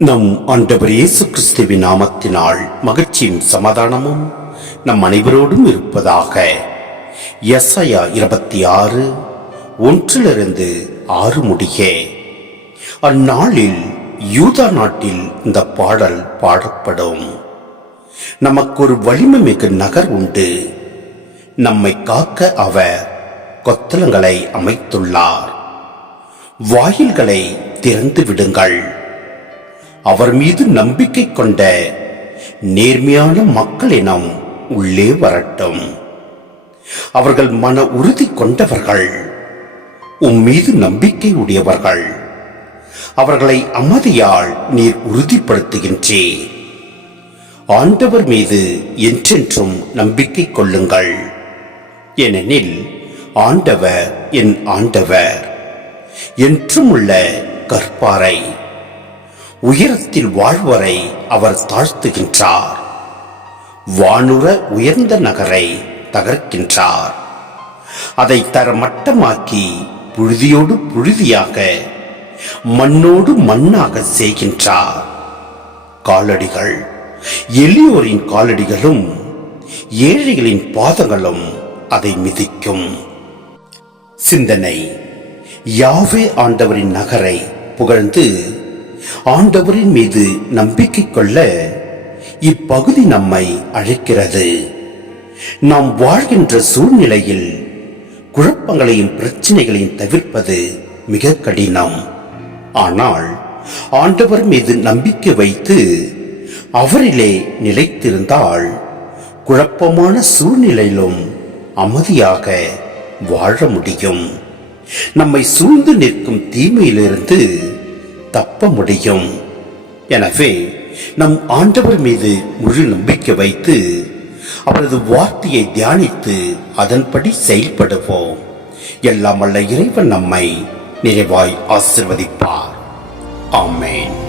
நம் ஆண்டவர் இயேசு கிறிஸ்துவின் நாமத்தினால் மகிழ்ச்சியும் சமாதானமும் நம் அனைவரோடும் இருப்பதாக. எஸ்ஐயா இருபத்தி ஆறு ஒன்றிலிருந்து ஆறு முடிய. அந்நாளில் யூதா நாட்டில் இந்த பாடல் பாடப்படும். நமக்கு ஒரு வலிமை மிகு நகர் உண்டு. நம்மை காக்க அவர் கொத்தளங்களை அமைத்துள்ளார். வாயில்களை திறந்து விடுங்கள். அவர் மீது நம்பிக்கை கொண்ட நேர்மையான மக்களினம் உள்ளே வரட்டும். அவர்கள் மன உறுதி கொண்டவர்கள் உம் மீது நம்பிக்கை உடையவர்கள். அவர்களை அமைதியால் நீர் உறுதிப்படுத்துகின்றே ஆண்டவர் மீது என்றென்றும் நம்பிக்கை கொள்ளுங்கள். ஏனெனில் ஆண்டவர் என் ஆண்டவர் என்றும் உள்ள கற்பாரை உயரத்தில் வாழ்வரை அவர் தாழ்த்துகின்றார். வானுர உயர்ந்த நகரை தகர்க்கின்றார். அதை தரமட்டமாக்கி புழுதியோடு புழுதியாக மண்ணோடு மண்ணாக செய்கின்றார். காலடிகள் எளியோரின் காலடிகளும் ஏழைகளின் பாதங்களும் அதை மிதிக்கும். சிந்தனை யாவே ஆண்டவரின் நகரை புகழ்ந்து ஆண்டவரின் மீது நம்பிக்கை கொள்ள இப்பகுதி நம்மை அழைக்கிறது. நாம் வாழ்கின்ற சூழ்நிலையில் குழப்பங்களையும் பிரச்சனைகளையும் தவிர்ப்பது மிக கடினம். ஆனால் ஆண்டவர் மீது நம்பிக்கை வைத்து அவரிலே நிலைத்திருந்தால் குழப்பமான சூழ்நிலையிலும் அமைதியாக வாழ முடியும். நம்மை சூழ்ந்து நிற்கும் தீமையிலிருந்து தப்ப முடியும். எனவே நம் ஆண்டவர் மீது முழு நம்பிக்கை வைத்து அவரது வார்த்தையை தியானித்து அதன்படி செயல்படுவோம். எல்லாம் வல்ல இறைவன் நம்மை நிறைவாய் ஆசிர்வதிப்பார். ஆமேன்.